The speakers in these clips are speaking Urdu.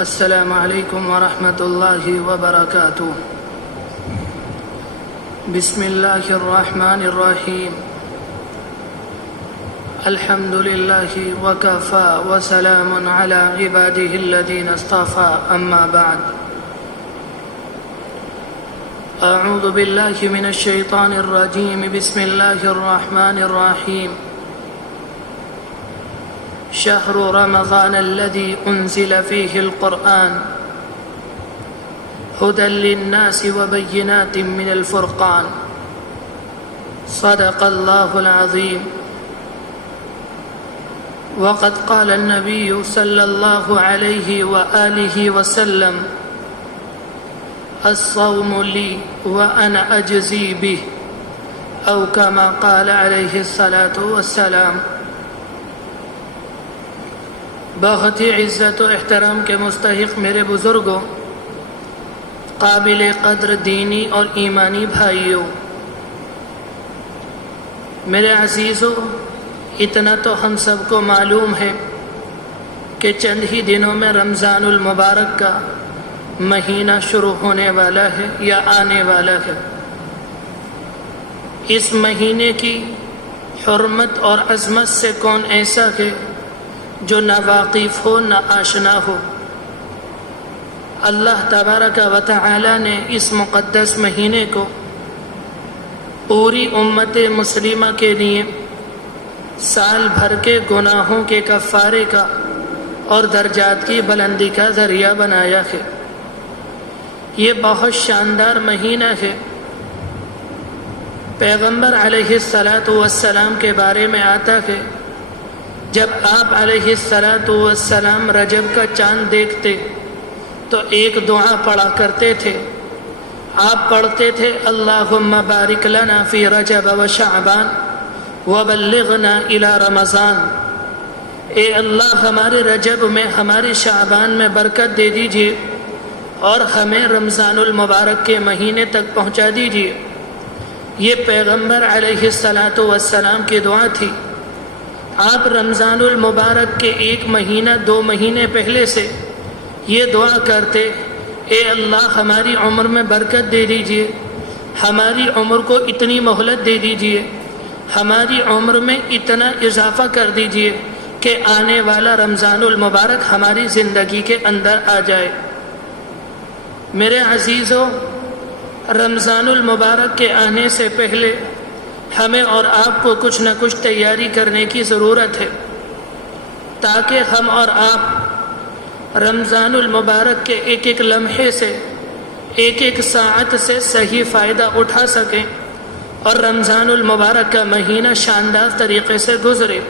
السلام علیکم ورحمۃ اللہ وبرکاتہ۔ بسم اللہ الرحمن الرحیم۔ الحمد للہ وکفی وسلام علی عباده الذین اصطفی، اما بعد۔ اعوذ باللہ من الشیطان الرجیم، بسم اللہ الرحمن الرحیم۔ شہر رمضان الذي انزل فيه القرآن هدى للناس وبينات من الفرقان، صدق الله العظيم۔ وقد قال النبي صلى الله عليه وآله وسلم: الصوم لي وأنا أجزي به، أو كما قال عليه الصلاة والسلام۔ بہت ہی عزت و احترام کے مستحق میرے بزرگوں، قابل قدر دینی اور ایمانی بھائیوں، میرے عزیزوں، اتنا تو ہم سب کو معلوم ہے کہ چند ہی دنوں میں رمضان المبارک کا مہینہ شروع ہونے والا ہے یا آنے والا ہے۔ اس مہینے کی حرمت اور عظمت سے کون ایسا ہے جو نہ واقف ہو نہ آشنا ہو۔ اللہ تبارک و تعالی نے اس مقدس مہینے کو پوری امت مسلمہ کے لیے سال بھر کے گناہوں کے کفارے کا اور درجات کی بلندی کا ذریعہ بنایا ہے۔ یہ بہت شاندار مہینہ ہے۔ پیغمبر علیہ السلام کے بارے میں آتا ہے، جب آپ علیہ السلام رجب کا چاند دیکھتے تو ایک دعا پڑھا کرتے تھے۔ آپ پڑھتے تھے: اللہم بارک لنا فی رجب و شعبان وبلغنا الی رمضان۔ اے اللہ، ہمارے رجب میں، ہمارے شعبان میں برکت دے دیجئے اور ہمیں رمضان المبارک کے مہینے تک پہنچا دیجئے۔ یہ پیغمبر علیہ السلام کی دعا تھی۔ آپ رمضان المبارک کے ایک مہینہ 2 مہینے پہلے سے یہ دعا کرتے: اے اللہ، ہماری عمر میں برکت دے دیجئے، ہماری عمر کو اتنی مہلت دے دیجئے، ہماری عمر میں اتنا اضافہ کر دیجئے کہ آنے والا رمضان المبارک ہماری زندگی کے اندر آ جائے۔ میرے عزیزوں، رمضان المبارک کے آنے سے پہلے ہمیں اور آپ کو کچھ نہ کچھ تیاری کرنے کی ضرورت ہے، تاکہ ہم اور آپ رمضان المبارک کے ایک ایک لمحے سے، ایک ایک ساعت سے صحیح فائدہ اٹھا سکیں اور رمضان المبارک کا مہینہ شاندار طریقے سے گزرے۔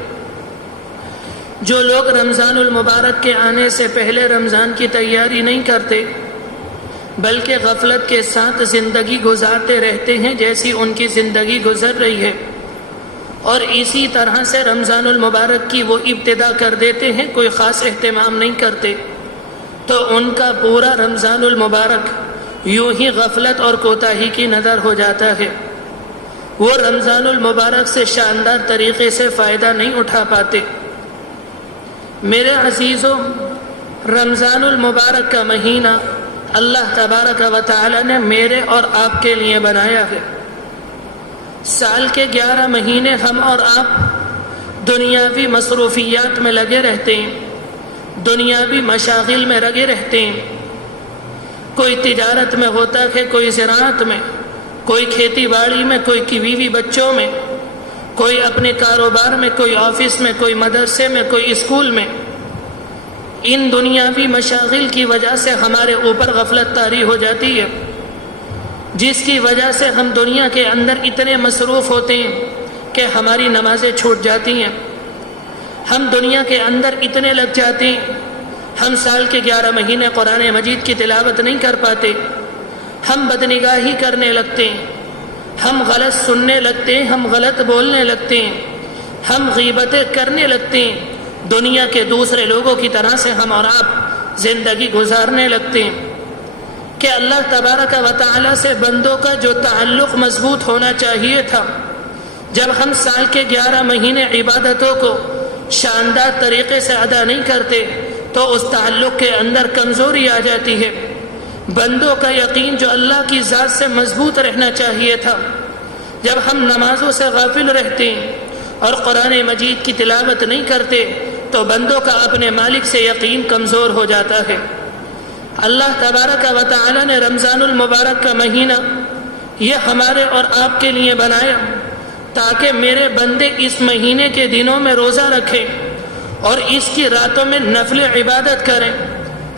جو لوگ رمضان المبارک کے آنے سے پہلے رمضان کی تیاری نہیں کرتے بلکہ غفلت کے ساتھ زندگی گزارتے رہتے ہیں جیسی ان کی زندگی گزر رہی ہے، اور اسی طرح سے رمضان المبارک کی وہ ابتدا کر دیتے ہیں، کوئی خاص اہتمام نہیں کرتے، تو ان کا پورا رمضان المبارک یوں ہی غفلت اور کوتاہی کی نظر ہو جاتا ہے۔ وہ رمضان المبارک سے شاندار طریقے سے فائدہ نہیں اٹھا پاتے۔ میرے عزیزوں، رمضان المبارک کا مہینہ اللہ تبارک و تعالی نے میرے اور آپ کے لیے بنایا ہے۔ سال کے 11 مہینے ہم اور آپ دنیاوی مصروفیات میں لگے رہتے ہیں، دنیاوی مشاغل میں لگے رہتے ہیں۔ کوئی تجارت میں ہوتا ہے، کوئی زراعت میں، کوئی کھیتی باڑی میں، کوئی بیوی بچوں میں، کوئی اپنے کاروبار میں، کوئی آفس میں، کوئی مدرسے میں، کوئی اسکول میں۔ ان دنیاوی مشاغل کی وجہ سے ہمارے اوپر غفلت طاری ہو جاتی ہے، جس کی وجہ سے ہم دنیا کے اندر اتنے مصروف ہوتے ہیں کہ ہماری نمازیں چھوٹ جاتی ہیں۔ ہم دنیا کے اندر اتنے لگ جاتے ہیں، ہم سال کے 11 مہینے قرآن مجید کی تلاوت نہیں کر پاتے، ہم بدنگاہی کرنے لگتے ہیں، ہم غلط سننے لگتے ہیں، ہم غلط بولنے لگتے ہیں، ہم غیبتیں کرنے لگتے ہیں، دنیا کے دوسرے لوگوں کی طرح سے ہم اور آپ زندگی گزارنے لگتے ہیں۔ کہ اللہ تبارک و تعالی سے بندوں کا جو تعلق مضبوط ہونا چاہیے تھا، جب ہم سال کے 11 مہینے عبادتوں کو شاندار طریقے سے ادا نہیں کرتے تو اس تعلق کے اندر کمزوری آ جاتی ہے۔ بندوں کا یقین جو اللہ کی ذات سے مضبوط رہنا چاہیے تھا، جب ہم نمازوں سے غافل رہتے اور قرآن مجید کی تلاوت نہیں کرتے تو بندوں کا اپنے مالک سے یقین کمزور ہو جاتا ہے۔ اللہ تبارک و تعالی نے رمضان المبارک کا مہینہ یہ ہمارے اور آپ کے لیے بنایا تاکہ میرے بندے اس مہینے کے دنوں میں روزہ رکھیں اور اس کی راتوں میں نفل عبادت کریں،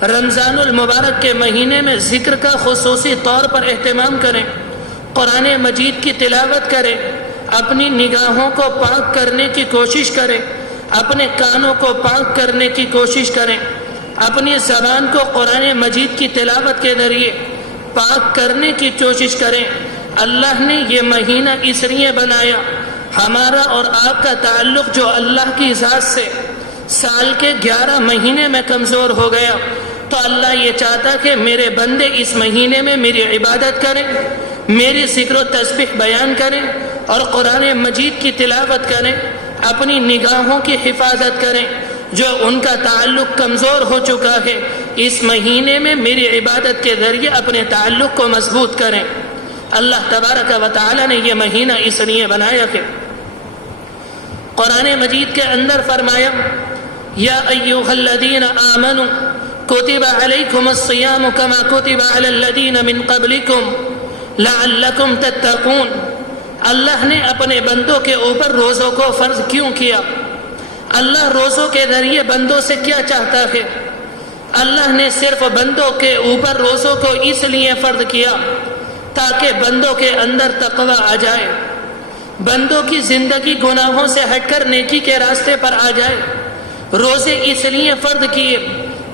رمضان المبارک کے مہینے میں ذکر کا خصوصی طور پر اہتمام کریں، قرآن مجید کی تلاوت کریں، اپنی نگاہوں کو پاک کرنے کی کوشش کریں، اپنے کانوں کو پاک کرنے کی کوشش کریں، اپنی زبان کو قرآن مجید کی تلاوت کے ذریعے پاک کرنے کی کوشش کریں۔ اللہ نے یہ مہینہ اس لیے بنایا، ہمارا اور آپ کا تعلق جو اللہ کی ذات سے سال کے 11 مہینے میں کمزور ہو گیا، تو اللہ یہ چاہتا کہ میرے بندے اس مہینے میں میری عبادت کریں، میری ذکر و تسبیح بیان کریں اور قرآن مجید کی تلاوت کریں، اپنی نگاہوں کی حفاظت کریں جو ان کا تعلق کمزور ہو چکا ہے، اس مہینے میں میری عبادت کے ذریعے اپنے تعلق کو مضبوط کریں۔ اللہ تبارک و تعالی نے یہ مہینہ اس لیے بنایا کہ قرآن مجید کے اندر فرمایا یا ایھا الذین آمنوا کتب علیکم الصیام کما کتب علی الذین من قبلکم لعلکم تتقون۔ اللہ نے اپنے بندوں کے اوپر روزوں کو فرض کیوں کیا؟ اللہ روزوں کے ذریعے بندوں سے کیا چاہتا ہے؟ اللہ نے صرف بندوں کے اوپر روزوں کو اس لیے فرض کیا تاکہ بندوں کے اندر تقوی آ جائے، بندوں کی زندگی گناہوں سے ہٹ کر نیکی کے راستے پر آ جائے۔ روزے اس لیے فرض کیے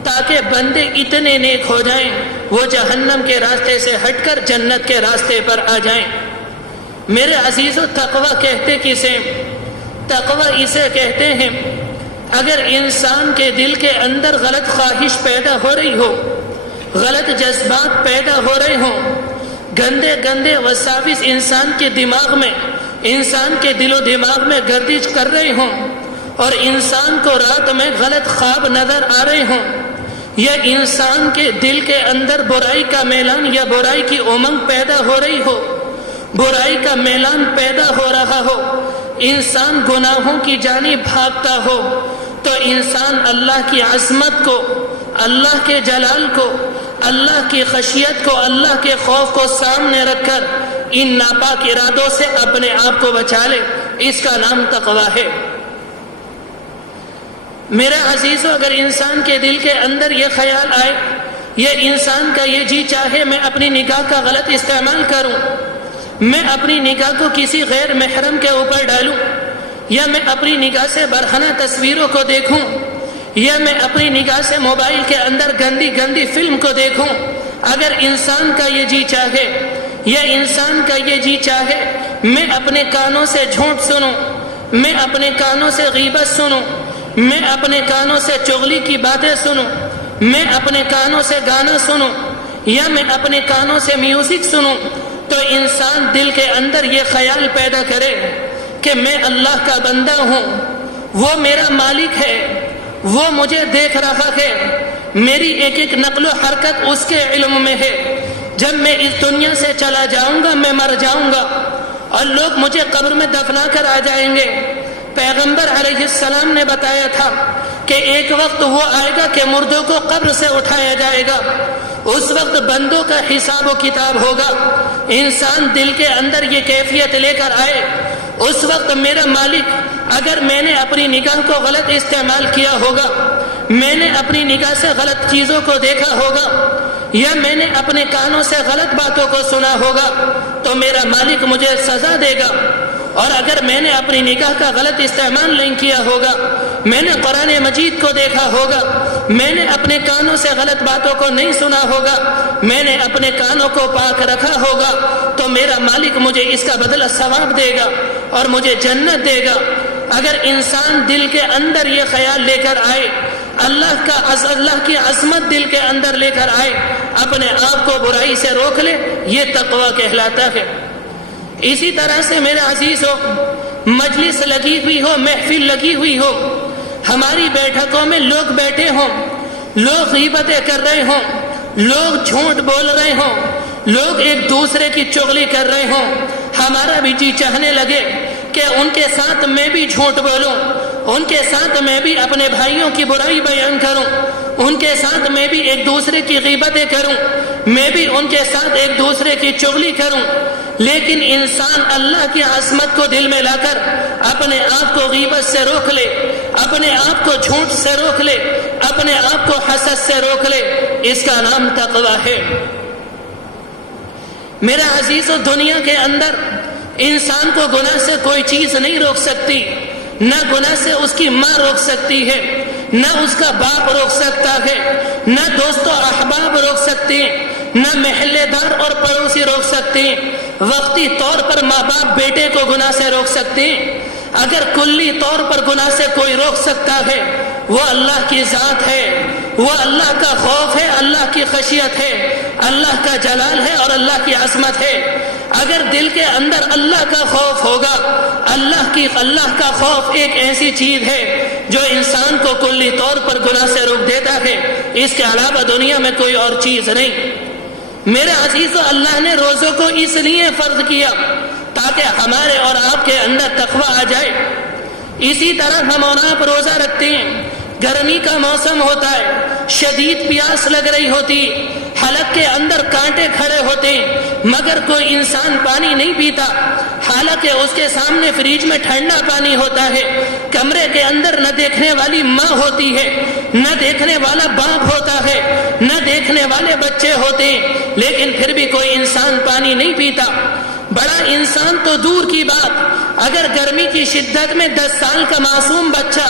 تاکہ بندے اتنے نیک ہو جائیں وہ جہنم کے راستے سے ہٹ کر جنت کے راستے پر آ جائیں۔ میرے عزیزو، تقوی کہتے کسے؟ تقوی اسے کہتے ہیں اگر انسان کے دل کے اندر غلط خواہش پیدا ہو رہی ہو، غلط جذبات پیدا ہو رہے ہوں، گندے گندے وساوس انسان کے دماغ میں، انسان کے دل و دماغ میں گردش کر رہے ہوں اور انسان کو رات میں غلط خواب نظر آ رہے ہوں، یا انسان کے دل کے اندر برائی کا میلان یا برائی کی امنگ پیدا ہو رہی ہو، برائی کا میلان پیدا ہو رہا ہو، انسان گناہوں کی جانب بھاگتا ہو، تو انسان اللہ کی عظمت کو، اللہ کے جلال کو، اللہ کی خشیت کو، اللہ کے خوف کو سامنے رکھ کر ان ناپاک ارادوں سے اپنے آپ کو بچا لے۔ اس کا نام تقوی ہے۔ میرے عزیزو، اگر انسان کے دل کے اندر یہ خیال آئے، یہ انسان کا یہ جی چاہے میں اپنی نگاہ کا غلط استعمال کروں، میں اپنی نگاہ کو کسی غیر محرم کے اوپر ڈالوں، یا میں اپنی نگاہ سے برہنہ تصویروں کو دیکھوں، یا میں اپنی نگاہ سے موبائل کے اندر گندی گندی فلم کو دیکھوں، اگر انسان کا یہ جی چاہے یا انسان کا یہ جی چاہے میں اپنے کانوں سے جھوٹ سنوں، میں اپنے کانوں سے غیبت سنوں، میں اپنے کانوں سے چغلی کی باتیں سنوں، میں اپنے کانوں سے گانا سنوں، یا میں اپنے کانوں سے میوزک سنوں، تو انسان دل کے اندر یہ خیال پیدا کرے کہ میں اللہ کا بندہ ہوں، وہ میرا مالک ہے، وہ مجھے دیکھ رہا ہے، میری ایک ایک نقل و حرکت اس کے علم میں ہے، جب میں اس دنیا سے چلا جاؤں گا میں مر جاؤں گا اور لوگ مجھے قبر میں دفنا کر آ جائیں گے۔ پیغمبر علیہ السلام نے بتایا تھا کہ ایک وقت وہ آئے گا کہ مردوں کو قبر سے اٹھایا جائے گا، اس وقت بندوں کا حساب و کتاب ہوگا۔ انسان دل کے اندر یہ کیفیت لے کر آئے، اس وقت میرا مالک، اگر میں نے اپنی نگاہ کو غلط استعمال کیا ہوگا، میں نے اپنی نگاہ سے غلط چیزوں کو دیکھا ہوگا، یا میں نے اپنے کانوں سے غلط باتوں کو سنا ہوگا، تو میرا مالک مجھے سزا دے گا۔ اور اگر میں نے اپنی نگاہ کا غلط استعمال نہیں کیا ہوگا، میں نے قرآن مجید کو دیکھا ہوگا، میں نے اپنے کانوں سے غلط باتوں کو نہیں سنا ہوگا، میں نے اپنے کانوں کو پاک رکھا ہوگا، تو میرا مالک مجھے اس کا بدلہ ثواب دے گا اور مجھے جنت دے گا۔ اگر انسان دل کے اندر یہ خیال لے کر آئے، اللہ کی عظمت دل کے اندر لے کر آئے، اپنے آپ کو برائی سے روک لے، یہ تقوی کہلاتا ہے۔ اسی طرح سے میرے عزیز ہو، مجلس لگی ہوئی ہو، محفل لگی ہوئی ہو، ہماری بیٹھکوں میں لوگ بیٹھے ہوں لوگ غیبتیں کر رہے ہوں، لوگ جھوٹ بول رہے ہوں، لوگ ایک دوسرے کی چغلی کر رہے ہوں، ہمارا بھی جی چاہنے لگے کہ ان کے ساتھ میں بھی جھوٹ بولوں، ان کے ساتھ میں بھی اپنے بھائیوں کی برائی بیان کروں، ان کے ساتھ میں بھی ایک دوسرے کی غیبتیں کروں، میں بھی ان کے ساتھ ایک دوسرے کی چغلی کروں۔ لیکن انسان اللہ کی عظمت کو دل میں لا کر اپنے آپ کو غیبت سے روک لے، اپنے آپ کو جھوٹ سے روک لے، اپنے آپ کو حسد سے روک لے، اس کا نام تقویٰ ہے۔ میرا عزیزو، دنیا کے اندر انسان کو گناہ سے کوئی چیز نہیں روک سکتی، نہ گناہ سے اس کی ماں روک سکتی ہے، نہ اس کا باپ روک سکتا ہے، نہ دوست و احباب روک سکتے ہیں، نہ محلے دار اور پڑوسی روک سکتے ہیں۔ وقتی طور پر ماں باپ بیٹے کو گناہ سے روک سکتے ہیں، اگر کلی طور پر گناہ سے کوئی روک سکتا ہے وہ اللہ کی ذات ہے، وہ اللہ کا خوف ہے، اللہ کی خشیت ہے، اللہ کا جلال ہے اور اللہ کی عظمت ہے۔ اگر دل کے اندر اللہ کا خوف ہوگا، اللہ کا خوف ایک ایسی چیز ہے جو انسان کو کلی طور پر گناہ سے روک دیتا ہے، اس کے علاوہ دنیا میں کوئی اور چیز نہیں۔ میرے عزیزو، اللہ نے روزوں کو اس لیے فرض کیا تاکہ ہمارے اور آپ کے اندر تقویٰ آ جائے۔ اسی طرح ہم اور آپ روزہ رکھتے ہیں، گرمی کا موسم ہوتا ہے، شدید پیاس لگ رہی ہوتی، حلق کے اندر کانٹے کھڑے ہوتے ہیں، مگر کوئی انسان پانی نہیں پیتا، حالانکہ اس کے سامنے فریج میں ٹھنڈا پانی ہوتا ہے، کمرے کے اندر نہ دیکھنے والی ماں ہوتی ہے، نہ دیکھنے والا باپ ہوتا ہے، نہ دیکھنے والے بچے ہوتے ہیں، لیکن پھر بھی کوئی انسان پانی نہیں پیتا۔ بڑا انسان تو دور کی بات، اگر گرمی کی شدت میں 10 سال کا معصوم بچہ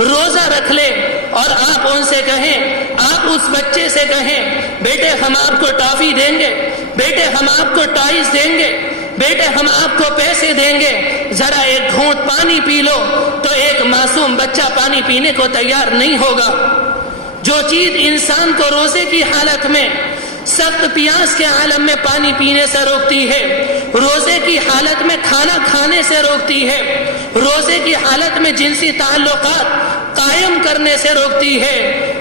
روزہ رکھ لے اور آپ ان سے کہیں، آپ اس بچے سے کہیں بیٹے ہم آپ کو ٹافی دیں گے، بیٹے ہم آپ کو ٹائز دیں گے، بیٹے ہم آپ کو پیسے دیں گے، ذرا ایک گھونٹ پانی پی لو، تو ایک معصوم بچہ پانی پینے کو تیار نہیں ہوگا۔ جو چیز انسان کو روزے کی حالت میں سخت پیاس کے عالم میں پانی پینے سے روکتی ہے، روزے کی حالت میں کھانا کھانے سے روکتی ہے، روزے کی حالت میں جنسی تعلقات قائم کرنے سے روکتی ہے،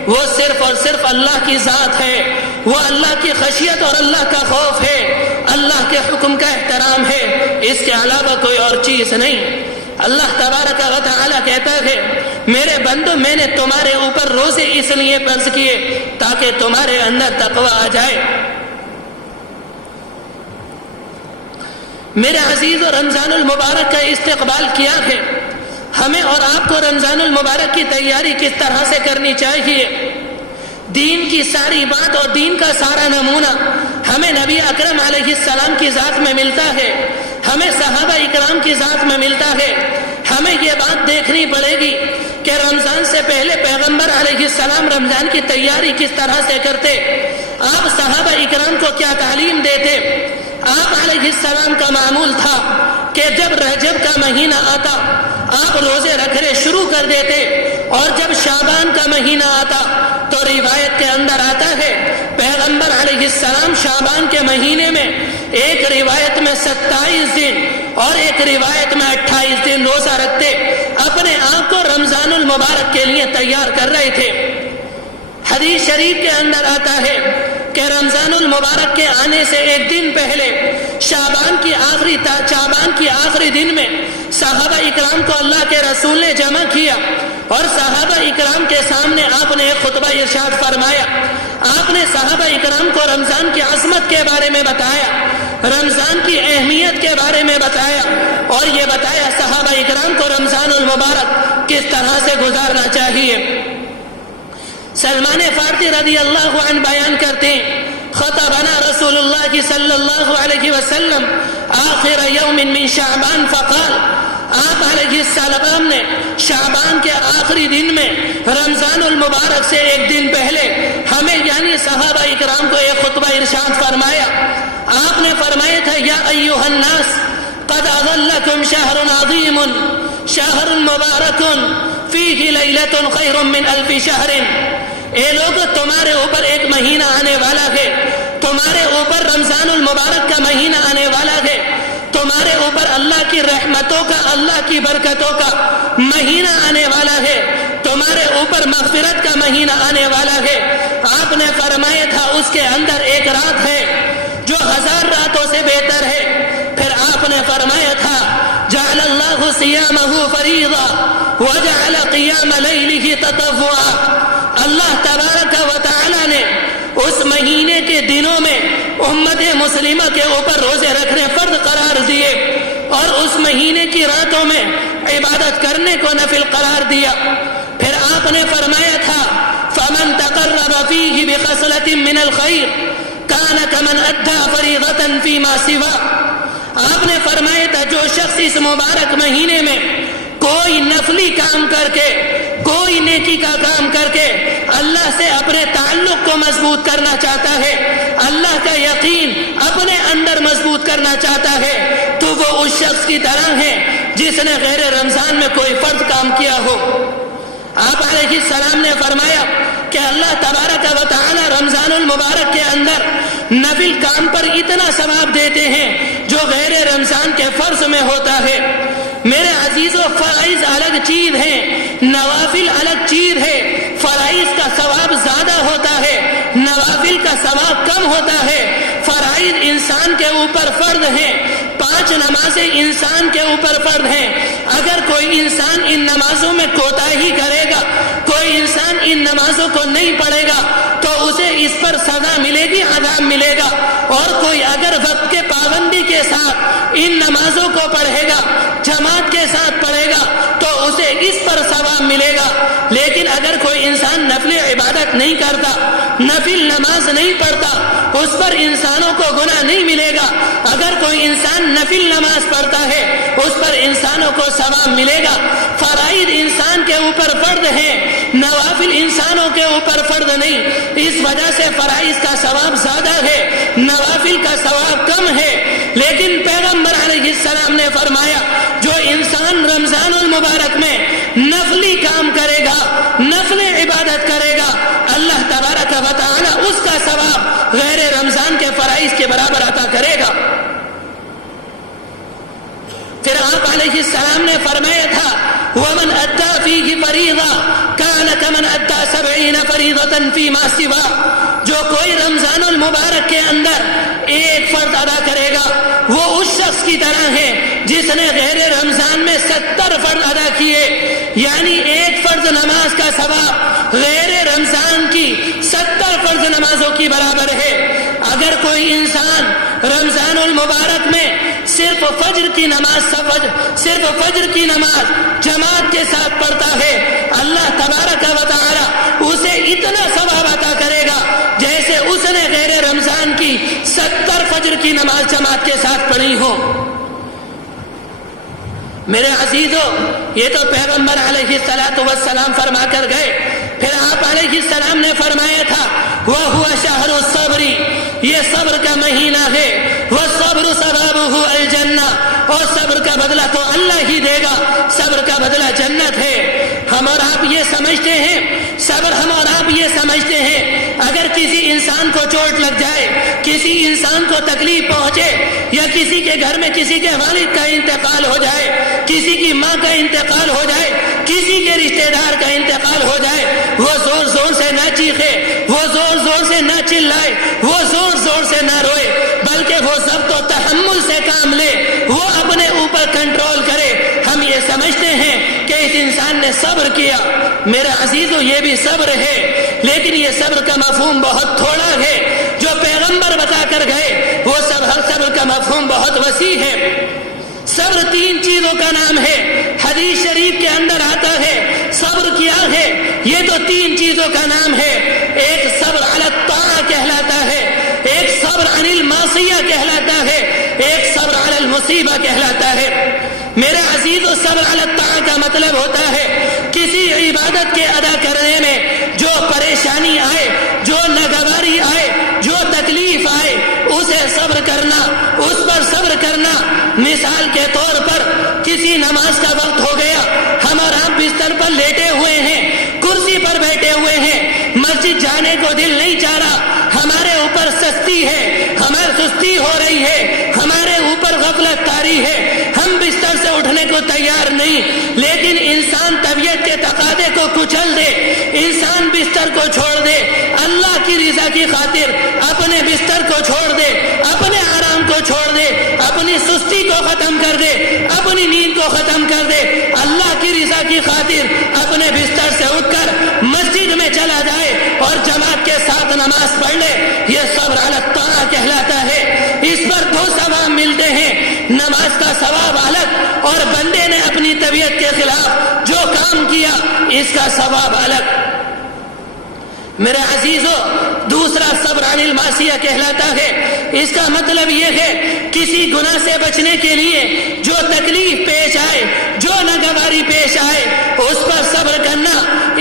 وہ صرف اور صرف اللہ کی ذات ہے، وہ اللہ کی خشیت اور اللہ کا خوف ہے، اللہ کے حکم کا احترام ہے، اس کے علاوہ کوئی اور چیز نہیں۔ اللہ تبارک و تعالی کہتا ہے، میرے بندو میں نے تمہارے اوپر روزے اس لیے فرض کیے تاکہ تمہارے اندر تقویٰ آ جائے۔ میرے عزیز و رمضان المبارک کا استقبال کیا ہے، ہمیں اور آپ کو رمضان المبارک کی تیاری کس طرح سے کرنی چاہیے؟ دین کی ساری بات اور دین کا سارا نمونہ ہمیں نبی اکرم علیہ السلام کی ذات میں ملتا ہے، ہمیں صحابہ اکرام کی ذات میں ملتا ہے۔ ہمیں یہ بات دیکھنی پڑے گی کہ رمضان سے پہلے پیغمبر علیہ السلام رمضان کی تیاری کس طرح سے کرتے، آپ صحابہ اکرام کو کیا تعلیم دیتے۔ آپ علیہ السلام کا معمول تھا کہ جب رجب کا مہینہ آتا آپ روزے رکھنے شروع کر دیتے، اور جب شعبان کا مہینہ آتا تو روایت کے اندر آتا ہے پیغمبر علیہ السلام شعبان کے مہینے میں ایک روایت میں 27 دن اور ایک روایت میں 28 دن روزہ رکھتے، اپنے آپ کو رمضان المبارک کے لیے تیار کر رہے تھے۔ حدیث شریف کے اندر آتا ہے کہ رمضان المبارک کے آنے سے ایک دن پہلے شعبان کی آخری دن میں صحابہ اکرام کو اللہ کے رسول نے جمع کیا، اور صحابہ اکرام کے سامنے آپ نے ایک خطبہ ارشاد فرمایا۔ آپ نے صحابہ اکرام کو رمضان کی عظمت کے بارے میں بتایا، رمضان کی اہمیت کے بارے میں بتایا، اور یہ بتایا صحابہ اکرام کو رمضان المبارک کس طرح سے گزارنا چاہیے۔ سلمان فارسی رضی اللہ عنہ بیان کرتے ہیں، خطبنا رسول اللہ صلی اللہ علیہ وسلم آخر یوم من شعبان فقال، آپ علیہ السلام نے شعبان کے آخری دن میں رمضان المبارک سے ایک دن پہلے ہمیں یعنی صحابہ اکرام کو ایک خطبہ ارشاد فرمایا۔ آپ نے فرمایا تھا، یا ایھا الناس قد اظلکم شہر عظیم شہر مبارک فیہ لیلۃ خیر من الف شہر، اے لوگ تمہارے اوپر ایک مہینہ آنے والا ہے، تمہارے اوپر رمضان المبارک کا مہینہ آنے والا ہے، تمہارے اوپر اللہ کی رحمتوں کا، اللہ کی برکتوں کا مہینہ آنے والا ہے، تمہارے اوپر مغفرت کا مہینہ آنے والا ہے۔ آپ نے فرمایا تھا اس کے اندر ایک رات ہے جو 1000 راتوں سے بہتر ہے۔ پھر آپ نے فرمایا تھا جعل اللہ صیامہ فریضہ وجعل قیام لیلہ تطوعا، اللہ تبارک و تعالی نے اس مہینے کے دنوں میں امت مسلمہ کے اوپر روزے رکھنے فرض قرار دیے اور اس مہینے کی راتوں میں عبادت کرنے کو نفل قرار دیا۔ پھر آپ نے فرمایا تھا فمن تقرب فیہ بخصلۃ من الخیر کان کمن ادى فریضۃ فیما سوا، آپ نے فرمایا تھا جو شخص اس مبارک مہینے میں کوئی نفلی کام کر کے، کوئی نیکی کا کام کر کے اللہ سے اپنے تعلق کو مضبوط کرنا چاہتا ہے، اللہ کا یقین اپنے اندر مضبوط کرنا چاہتا ہے، تو وہ اس شخص کی طرح ہے جس نے غیر رمضان میں کوئی فرض کام کیا ہو۔ آپ علیہ السلام نے فرمایا کہ اللہ تبارک و تعالی رمضان المبارک کے اندر نفل کام پر اتنا ثواب دیتے ہیں جو غیر رمضان کے فرض میں ہوتا ہے۔ میرے عزیزو، فرائض الگ چیز ہے، نوافل الگ چیز ہے۔ فرائض کا ثواب زیادہ ہوتا ہے، نوافل کا ثواب کم ہوتا ہے۔ فرائض انسان کے اوپر فرض ہیں، 5 نمازیں انسان کے اوپر فرض ہیں۔ اگر کوئی انسان ان نمازوں میں کوتاہی کرے گا، کوئی انسان ان نمازوں کو نہیں پڑھے گا تو اسے اس پر سزا ملے گی، عذاب ملے گا۔ اور کوئی اگر وقت کے پابندی کے ساتھ ان نمازوں کو پڑھے گا، جماعت کے ساتھ پڑھے گا تو اسے اس پر ثواب ملے گا۔ لیکن اگر کوئی انسان نفل عبادت نہیں کرتا، نفل نماز نہیں پڑھتا، اس پر انسانوں کو گناہ نہیں ملے گا۔ اگر کوئی انسان نفل نماز پڑھتا ہے اس پر انسانوں کو ثواب ملے گا۔ فرائض انسان کے اوپر فرض ہیں، نوافل انسانوں کے اوپر فرض نہیں، اس وجہ سے فرائض کا ثواب زیادہ ہے، نوافل کا ثواب کم ہے۔ لیکن پیغمبر علیہ السلام نے فرمایا جو انسان رمضان المبارک میں نفلی کام کرے گا، نفل عبادت کرے گا، اللہ تبارک و تعالی اس کا ثواب غیر رمضان کے فرائض کے برابر عطا کرے گا۔ پھر آپ علیہ السلام نے فرمایا تھا ومن ادى فيه فریضہ کان کمن ادى 70 فریضۃ فیما سوا، جو کوئی رمضان المبارک کے اندر ایک فرض ادا کرے گا وہ اس شخص کی طرح ہے جس نے غیر رمضان میں 70 فرض ادا کیے، یعنی ایک فرض نماز کا ثواب غیر رمضان کی 70 فرض نمازوں کی برابر ہے۔ اگر کوئی انسان رمضان المبارک میں صرف فجر کی نماز جماعت کے ساتھ پڑھتا ہے، اللہ تبارک و تعالی اسے اتنا ثواب عطا کرے گا جیسے اس نے غیر رمضان کی 70 فجر کی نماز جماعت کے ساتھ پڑھی ہو۔ میرے عزیزو، یہ تو پیغمبر علیہ السلام فرما کر گئے۔ پھر آپ علیہ السلام نے فرمایا تھا وَهُوَ شَهْرُ الصَّبْرِ، یہ صبر کا مہینہ ہے، وَالصَّبْرُ ثَوَابُهُ الْجَنَّةُ، اور صبر کا بدلہ تو اللہ ہی دے گا، صبر کا بدلہ جنت ہے۔ ہم اور آپ یہ سمجھتے ہیں، ہم اور آپ یہ سمجھتے ہیں اگر کسی انسان کو چوٹ لگ جائے، کسی انسان کو تکلیف پہنچے، یا کسی کے گھر میں کسی کے والد کا انتقال ہو جائے، کسی کی ماں کا انتقال ہو جائے، کسی کے رشتہ دار کا انتقال ہو جائے، وہ زور زور سے نہ چیخے، وہ زور زور سے نہ چلائے، وہ زور زور سے نہ روئے، بلکہ وہ ضبط و تحمل سے کام لے، وہ اپنے اوپر کنٹرول کرے۔ ہم یہ سمجھتے ہیں کہ اس انسان نے صبر کیا۔ میرے عزیزو، یہ بھی صبر ہے، لیکن یہ صبر کا مفہوم بہت تھوڑا ہے۔ جو پیغمبر بتا کر گئے وہ صبر کا مفہوم بہت وسیع ہے۔ صبر 3 چیزوں کا نام ہے، حدیث شریف کے اندر آتا ہے صبر کیا ہے، یہ تو 3 چیزوں کا نام ہے۔ ایک صبر علی الطاعہ کہلاتا ہے، ایک صبر عن المعصیہ کہلاتا ہے، ایک صبر علی المصیبہ کہلاتا ہے۔ میرے عزیزو، صبر علی الطاعہ کا مطلب ہوتا ہے کسی عبادت کے ادا کرنے میں جو پریشانی آئے، جو ناگواری آئے، جو تکلیف آئے، اسے صبر کرنا، اس پر صبر کرنا۔ مثال کے طور پر کسی نماز کا وقت ہو گیا، ہم اور آپ بستر پر لیٹے ہوئے ہیں، کرسی پر بیٹھے ہوئے ہیں، مسجد جانے کو دل نہیں چاہ رہا، ہمارے اوپر سستی ہے، ہماری سستی ہو رہی ہے، ہمارے اوپر غفلت طاری ہے، ہم ہم بستر سے اٹھنے کو تیار نہیں، لیکن انسان طبیعت کے تقاضے کو کچل دے، انسان بستر کو چھوڑ دے، اللہ کی رضا کی خاطر اپنے بستر کو چھوڑ دے، اپنے آرام کو چھوڑ دے، اپنی سستی کو ختم کر دے، اپنی نیند کو ختم کر دے، اللہ کی رضا کی خاطر اپنے بستر سے اٹھ کر مسجد میں چلا جائے اور جماعت کے ساتھ نماز پڑھ لے، یہ صبر علی الطاعہ کہلاتا ہے۔ اس پر 2 ثواب ملتے ہیں، نماز کا ثواب الگ اور بندے نے اپنی طبیعت کے خلاف جو کام کیا اس کا ثواب الگ۔ میرے عزیزو، دوسرا صبر عن المعصیہ کہلاتا ہے۔ اس کا مطلب یہ ہے کسی گناہ سے بچنے کے لیے جو تکلیف پیش آئے، جو ناگواری پیش آئے، اس پر صبر کرنا۔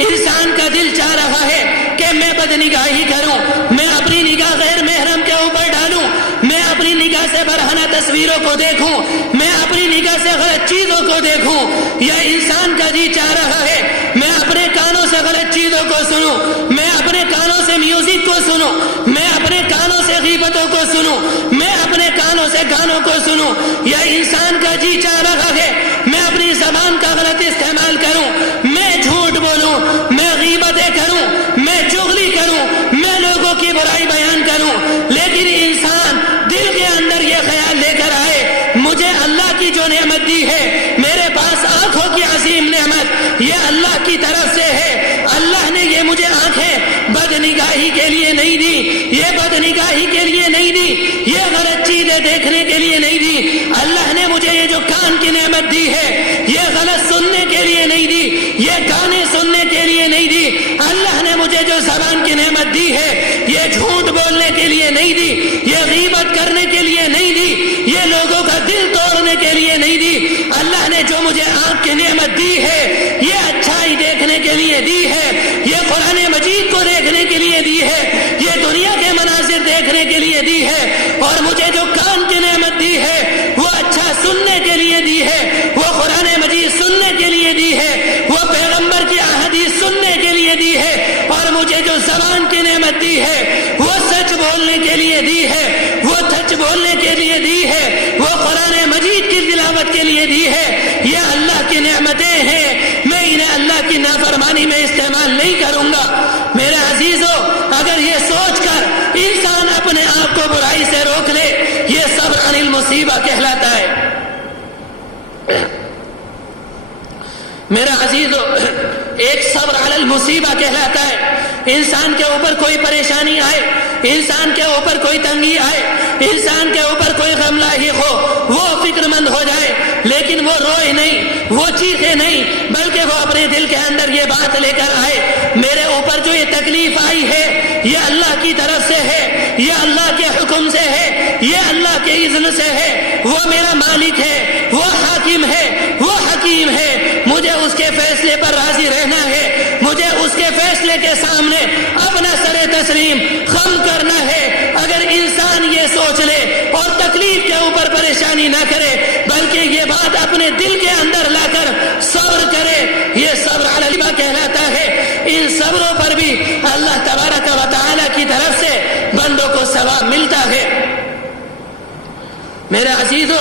انسان کا دل چاہ رہا ہے کہ میں بدنگاہی کروں، میں اپنی نگاہ غیر محرم کے اوپر ڈالوں، میں اپنی نگاہ سے برہنہ تصویروں کو دیکھوں، میں اپنی نگاہ سے غلط چیزوں کو دیکھوں۔ یہ انسان کا جی چاہ رہا ہے میں اپنے کانوں سے غلط چیزوں کو سنوں، میں اپنے کانوں سے میوزک کو سنوں، میں اپنے کانوں سے غیبتوں کو سنوں، میں اپنے کانوں سے گانوں کو سنوں۔ یہ انسان کا جی چاہ رہا ہے میں اپنی زبان کا غلط استعمال کروں، میں جھوٹ بولوں، میں غیبتیں کروں، میں چغلی کروں، میں لوگوں کی برائی بیان کروں۔ لیکن انسان دل کے اندر یہ خیال لے کر آئے مجھے اللہ کی جو نعمت دی ہے، میرے پاس آنکھوں کی عظیم نعمت، یہ اللہ کی طرف سے ہے۔ اللہ نے یہ مجھے آنکھیں بدنگاہی کے لیے نہیں دی، یہ بدنگاہی کے لیے نہیں دی، یہ غلط چیزیں دیکھنے کے لیے نہیں دی۔ اللہ نے مجھے یہ جو کان کی نعمت دی ہے یہ غلط سننے کے لیے نہیں دی، یہ گانے سننے کے لیے نہیں دی۔ اللہ نے مجھے جو زبان کی نعمت دی ہے یہ جھوٹ بولنے کے لیے نہیں دی، یہ غیبت کرنے کے لیے نہیں دی، یہ لوگوں کا دل توڑنے کے لیے نہیں دی۔ اللہ نے جو مجھے آنکھ کی نعمت دی ہے یہ اچھائی دیکھنے کے لیے دی ہے، یہ قرآن مجید کو دیکھنے کے لیے دی ہے، یہ دنیا کے مناظر دیکھنے کے لیے دی ہے۔ اور مجھے جو کان کی نعمت دی ہے وہ اچھا سننے کے لیے دی ہے، وہ قرآن مجید سننے کے لیے دی ہے، وہ پیغمبر کی احادیث سننے کے لیے دی ہے۔ اور مجھے جو زبان کی نعمت دی ہے وہ سچ بولنے کے لیے دی ہے، وہ سچ بولنے کے لیے دی ہے، وہ قرآن مجید کی تلاوت کے لیے دی ہے۔ یہ اللہ کی نعمتیں ہیں، میں انہیں اللہ کی نافرمانی میں استعمال نہیں کروں گا۔ میرے عزیزو، اگر یہ سوچ کر انسان اپنے آپ کو برائی سے روک لے یہ صبر عن المصیبہ کہلاتا ہے۔ میرا عزیزو، ایک صبر علی المصیبہ کہلاتا ہے، انسان کے اوپر کوئی پریشانی آئے، انسان کے اوپر کوئی تنگی آئے، انسان کے اوپر کوئی غم لاحق ہو، وہ فکر مند ہو جائے لیکن وہ روئے نہیں، وہ چیخے نہیں، بلکہ وہ اپنے دل کے اندر یہ بات لے کر آئے میرے اوپر جو یہ تکلیف آئی ہے یہ اللہ کی طرف سے ہے، یہ اللہ کے حکم سے ہے، یہ اللہ کے اذن سے ہے، وہ میرا مالک ہے، وہ حاکم ہے، وہ حکیم ہے، مجھے اس کے فیصلے پر راضی رہنا ہے، مجھے اس کے فیصلے کے سامنے اپنا سر تسلیم خم کرنا ہے۔ اگر انسان یہ سوچ لے اور تکلیف کے اوپر پریشانی نہ کرے بلکہ یہ بات اپنے دل کے اندر لا کر صبر کرے، یہ صبر علی المصیبہ کہلاتا ہے۔ ان صبروں پر بھی اللہ تبارک و تعالی کی طرف سے بندوں کو ثواب ملتا ہے۔ میرے عزیزو،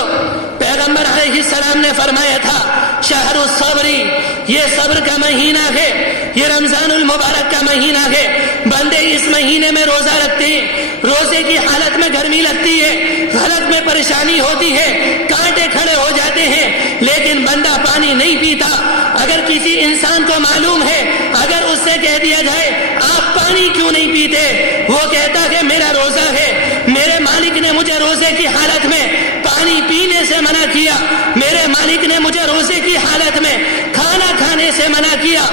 پیغمبر علیہ السلام نے فرمایا تھا شہر الصبر، یہ صبر کا مہینہ ہے، یہ رمضان المبارک کا مہینہ ہے۔ بندے اس مہینے میں روزہ رکھتے ہیں، روزے کی حالت میں گرمی لگتی ہے، حالت میں پریشانی ہوتی ہے، کانٹے کھڑے ہو جاتے ہیں، لیکن بندہ پانی نہیں پیتا۔ اگر کسی انسان کو معلوم ہے، اگر اس سے کہہ دیا جائے آپ پانی کیوں نہیں پیتے، وہ کہتا کہ میرا روزہ ہے، میرے مالک نے مجھے روزے کی حالت میں پانی پینے سے منع کیا، میرے مالک نے مجھے روزے کی حالت میں کھانا کھانے سے منع کیا۔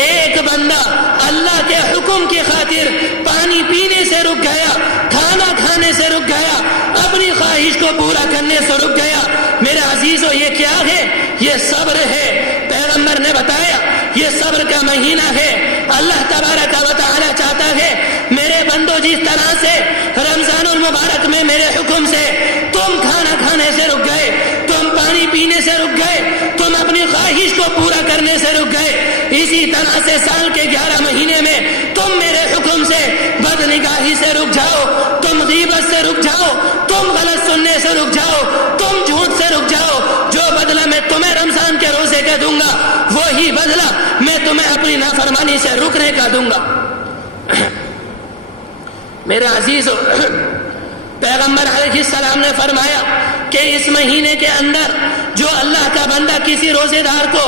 ایک بندہ اللہ کے حکم کی خاطر پانی پینے سے رک گیا، کھانا کھانے سے رک گیا، اپنی خواہش کو پورا کرنے سے رک گیا۔ میرے عزیزو، یہ کیا ہے؟ یہ صبر ہے۔ پیغمبر نے بتایا یہ صبر کا مہینہ ہے۔ اللہ تبارک و تعالی چاہتا ہے میرے بندو، جس طرح سے رمضان المبارک میں میرے حکم سے تم کھانا کھانے سے رک گئے، تم پانی پینے سے رک گئے، تم اپنی خواہش کو پورا کرنے سے رک گئے، اسی طرح سے سال کے 11 مہینے میں تم میرے حکم سے بدنگاہی سے رک جاؤ، تم غیبت سے رک جاؤ، تم غلط سننے سے رک جاؤ، تم جھوٹ سے رک جاؤ، جو بدلہ میں تمہیں رمضان کے روزے کا دوں گا وہی بدلہ میں تمہیں اپنی نافرمانی سے رکنے کا دوں گا۔ میرے عزیزو، پیغمبر علیہ السلام نے فرمایا کہ اس مہینے کے اندر جو اللہ کا بندہ کسی روزے دار کو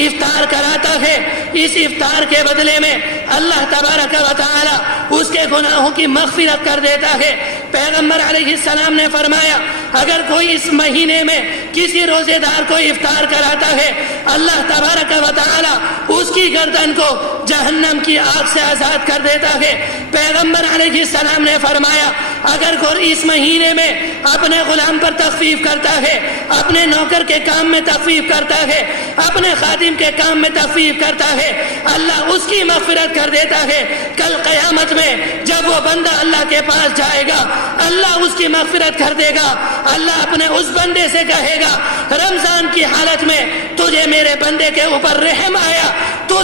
افطار کراتا ہے، اس افطار کے بدلے میں اللہ تبارک و تعالی اس کے گناہوں کی مغفرت کر دیتا ہے۔ پیغمبر علیہ السلام نے فرمایا اگر کوئی اس مہینے میں کسی روزے دار کو افطار کراتا ہے، اللہ تبارک و تعالی اس کی گردن کو جہنم کی آگ سے آزاد کر دیتا ہے۔ پیغمبر علیہ السلام نے فرمایا اگر کوئی اس مہینے میں اپنے غلام پر تخفیف کرتا ہے، اپنے نوکر کے کام میں تخفیف کرتا ہے، اپنے خادم کے کام میں تخفیف کرتا ہے، اللہ اس کی مغفرت کر دیتا ہے۔ کل قیامت میں جب وہ بندہ اللہ کے پاس جائے گا، اللہ اس کی مغفرت کر دے گا۔ اللہ اپنے اس بندے سے کہے گا رمضان کی حالت میں تجھے میرے بندے کے اوپر رحم آیا، تو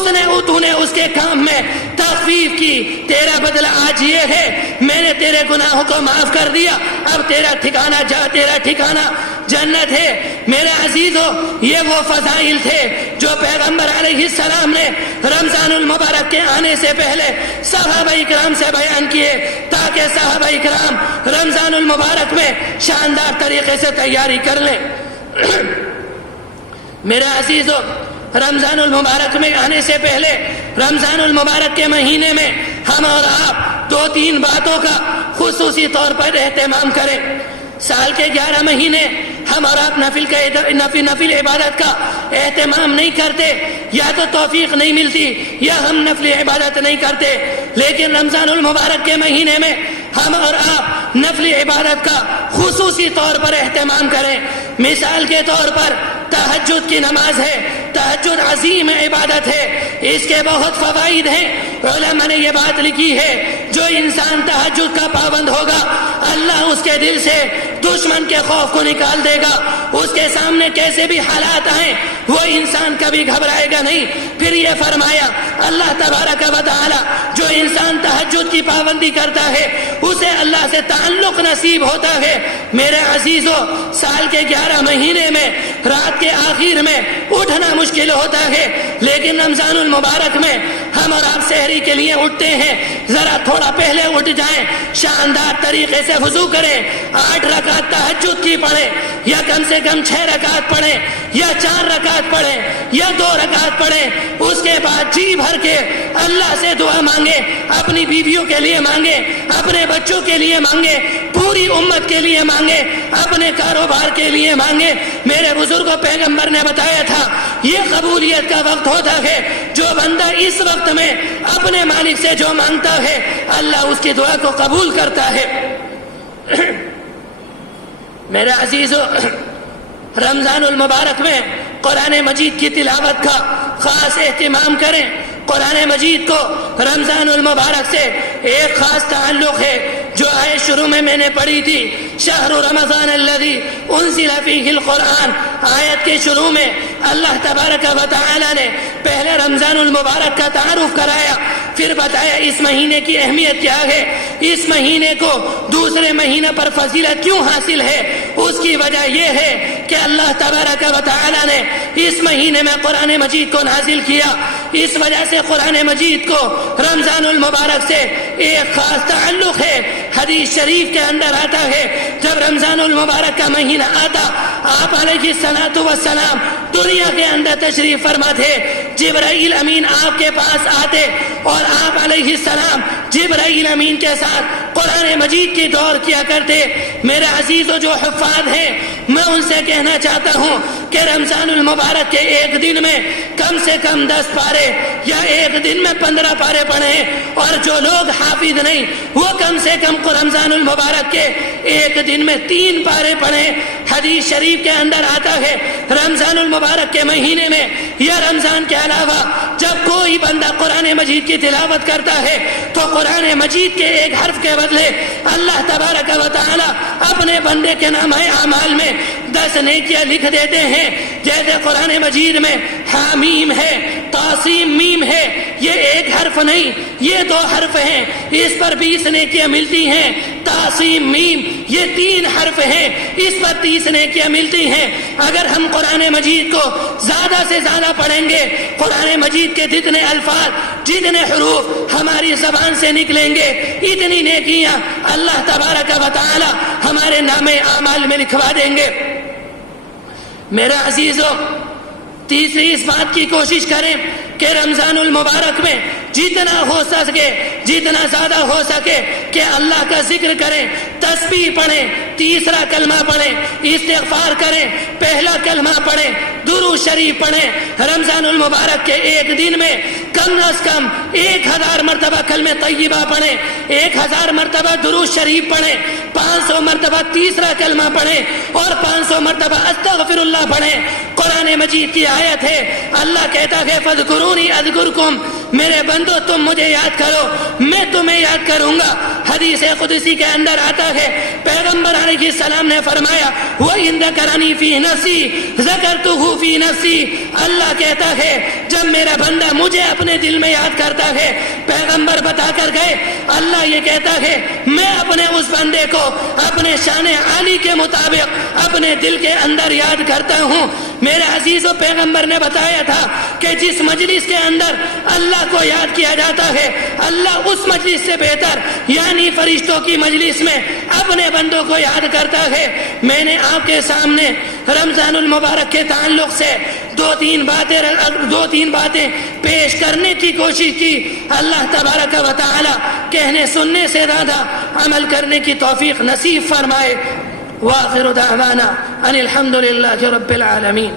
نے اس کے کام میں تخفیف کی، تیرا بدلہ آج یہ ہے، میں نے تیرے گناہوں کو معاف کر دیا، اب تیرا ٹھکانہ جنت ہے۔ میرے عزیزو، یہ وہ فضائل تھے جو پیغمبر علیہ السلام نے رمضان المبارک کے آنے سے پہلے صحابہ اکرام سے بیان کیے تاکہ صحابہ اکرام رمضان المبارک میں شاندار طریقے سے تیاری کر لیں۔ میرے عزیزو، رمضان المبارک میں آنے سے پہلے رمضان المبارک کے مہینے میں ہم اور آپ 2-3 باتوں کا خصوصی طور پر اہتمام کریں۔ سال کے 11 مہینے ہم اور آپ نفل عبادت کا اہتمام نہیں کرتے، یا تو توفیق نہیں ملتی یا ہم نفل عبادت نہیں کرتے، لیکن رمضان المبارک کے مہینے میں ہم اور آپ نفل عبادت کا خصوصی طور پر اہتمام کریں۔ مثال کے طور پر تہجد کی نماز ہے، تہجد عظیم عبادت ہے، اس کے بہت فوائد ہیں۔ علماء نے یہ بات لکھی ہے جو انسان تہجد کا پابند ہوگا اللہ اس کے دل سے دشمن کے خوف کو نکال دے گا، اس کے سامنے کیسے بھی حالات آئیں وہ انسان کبھی گھبرائے گا نہیں۔ پھر یہ فرمایا اللہ تبارک و تعالی جو انسان تہجد کی پابندی کرتا ہے اسے اللہ سے تعلق نصیب ہوتا ہے۔ میرے عزیزو، سال کے 11 مہینے میں رات کے آخر میں اٹھنا مشکل ہوتا ہے، لیکن رمضان المبارک میں ہم اور آپ سحری کے لیے اٹھتے ہیں، ذرا تھوڑا پہلے اٹھ جائیں، شاندار طریقے سے وضو کریں، 8 رکعت تہجد کی پڑھیں، یا کم سے کم 6 رکعت پڑھیں، یا 4 رکعت پڑھیں، یا 2 رکعت پڑھیں۔ اس کے بعد جی بھر کے اللہ سے دعا مانگے، اپنی بیویوں کے لیے مانگے، اپنے بچوں کے لیے مانگے، پوری امت کے لیے مانگے، اپنے کاروبار کے لیے مانگے۔ میرے بزرگوں پیغمبر نے بتایا تھا یہ قبولیت کا وقت ہوتا ہے، جو بندہ اس وقت میں اپنے مالک سے جو مانگتا ہے اللہ اس کی دعا کو قبول کرتا ہے۔ میرے عزیزو، رمضان المبارک میں قرآن مجید کی تلاوت کا خاص اہتمام کریں۔ قرآن مجید کو رمضان المبارک سے ایک خاص تعلق ہے جو آیت شروع میں نے پڑھی تھی، شہر رمضان الذی انزل فیہ القرآن۔ آیت کے شروع میں اللہ تبارک و تعالی نے پہلے رمضان المبارک کا تعارف کرایا، پھر بتایا اس مہینے کی اہمیت کیا ہے، اس مہینے کو دوسرے مہینے پر فضیلت کیوں حاصل ہے۔ اس کی وجہ یہ ہے کہ اللہ تبارک و تعالی نے اس مہینے میں قرآن مجید کو نازل کیا، اس وجہ سے قرآن مجید کو رمضان المبارک سے ایک خاص تعلق ہے۔ حدیث شریف کے اندر آتا ہے جب رمضان المبارک کا مہینہ آتا آپ علیہ الصلاۃ والسلام دنیا کے اندر تشریف فرما تھے، جبرائیل امین آپ کے پاس آتے اور آپ علیہ السلام جبرائیل امین کے ساتھ قرآن مجید کی دور کیا کرتے۔ میرے عزیزوں جو حفاظ ہیں میں ان سے کہنا چاہتا ہوں کہ رمضان المبارک کے ایک دن میں کم سے کم 10 پارے یا ایک دن میں 15 پارے پڑھیں، اور جو لوگ حافظ نہیں وہ کم سے کم رمضان المبارک کے ایک دن میں 3 پارے پڑھیں۔ حدیث شریف کے اندر آتا ہے رمضان المبارک کے مہینے میں یا رمضان کے علاوہ جب کوئی بندہ قرآن مجید کی تلاوت کرتا ہے تو قرآن مجید کے ایک حرف کے بدلے اللہ تبارک و تعالی اپنے بندے کے نامہ اعمال میں 10 نیکیاں لکھ دیتے ہیں۔ جیسے قرآن مجید میں حامیم ہے، تاسیم میم ہے، یہ ایک حرف نہیں، یہ 2 حرف ہیں، اس پر 20 نیکیاں ملتی ہیں۔ تاسیم میم یہ 3 حرف ہیں، اس پر 30 نیکیاں ملتی ہیں۔ اگر ہم قرآن مجید کو زیادہ سے زیادہ پڑھیں گے، قرآن مجید کے جتنے الفاظ، جتنے حروف ہماری زبان سے نکلیں گے، اتنی نیکیاں اللہ تبارک و تعالی ہمارے نامے اعمال میں لکھوا دیں گے۔ میرا عزیزو، تیسری اس بات کی کوشش کریں کہ رمضان المبارک میں جتنا ہو سکے، جتنا زیادہ ہو سکے کہ اللہ کا ذکر کریں، تسبیح پڑھیں، تیسرا کلمہ پڑھیں، استغفار کریں، پہلا کلمہ پڑھیں، درود شریف پڑھیں۔ رمضان المبارک کے ایک دن میں کم از کم 1000 مرتبہ کلمہ طیبہ پڑھیں، 1000 مرتبہ درود شریف پڑھیں، 500 مرتبہ تیسرا کلمہ پڑھیں اور 500 مرتبہ استغفر اللہ پڑھیں۔ قرآن مجید کی آیت ہے، اللہ کہتا ہے فاذکرونی اذکرکم، میرے بندو تم مجھے یاد کرو میں تمہیں یاد کروں گا۔ حدیث قدسی کے اندر آتا ہے، پیغمبر علیہ السلام نے فرمایا وَإِن ذَكَرَنِي فِي نَفْسِي ذَكَرْتُهُ فِي نَفْسِي، اللہ کہتا ہے جب میرا بندہ مجھے اپنے دل میں یاد کرتا ہے، پیغمبر بتا کر گئے اللہ یہ کہتا ہے میں اپنے اس بندے کو اپنے شان عالی کے مطابق اپنے دل کے اندر یاد کرتا ہوں۔ میرے عزیزو، پیغمبر نے بتایا تھا کہ جس مجلس کے اندر اللہ کو یاد کیا جاتا ہے، اللہ اس مجلس سے بہتر یعنی فرشتوں کی مجلس میں اپنے بندوں کو یاد کرتا ہے۔ میں نے آپ کے سامنے رمضان المبارک کے تعلق سے دو تین باتیں پیش کرنے کی کوشش کی۔ اللہ تبارک و تعالی کہنے سننے سے زیادہ عمل کرنے کی توفیق نصیب فرمائے۔ وآخر دعوانا ان الحمد للہ رب العالمین۔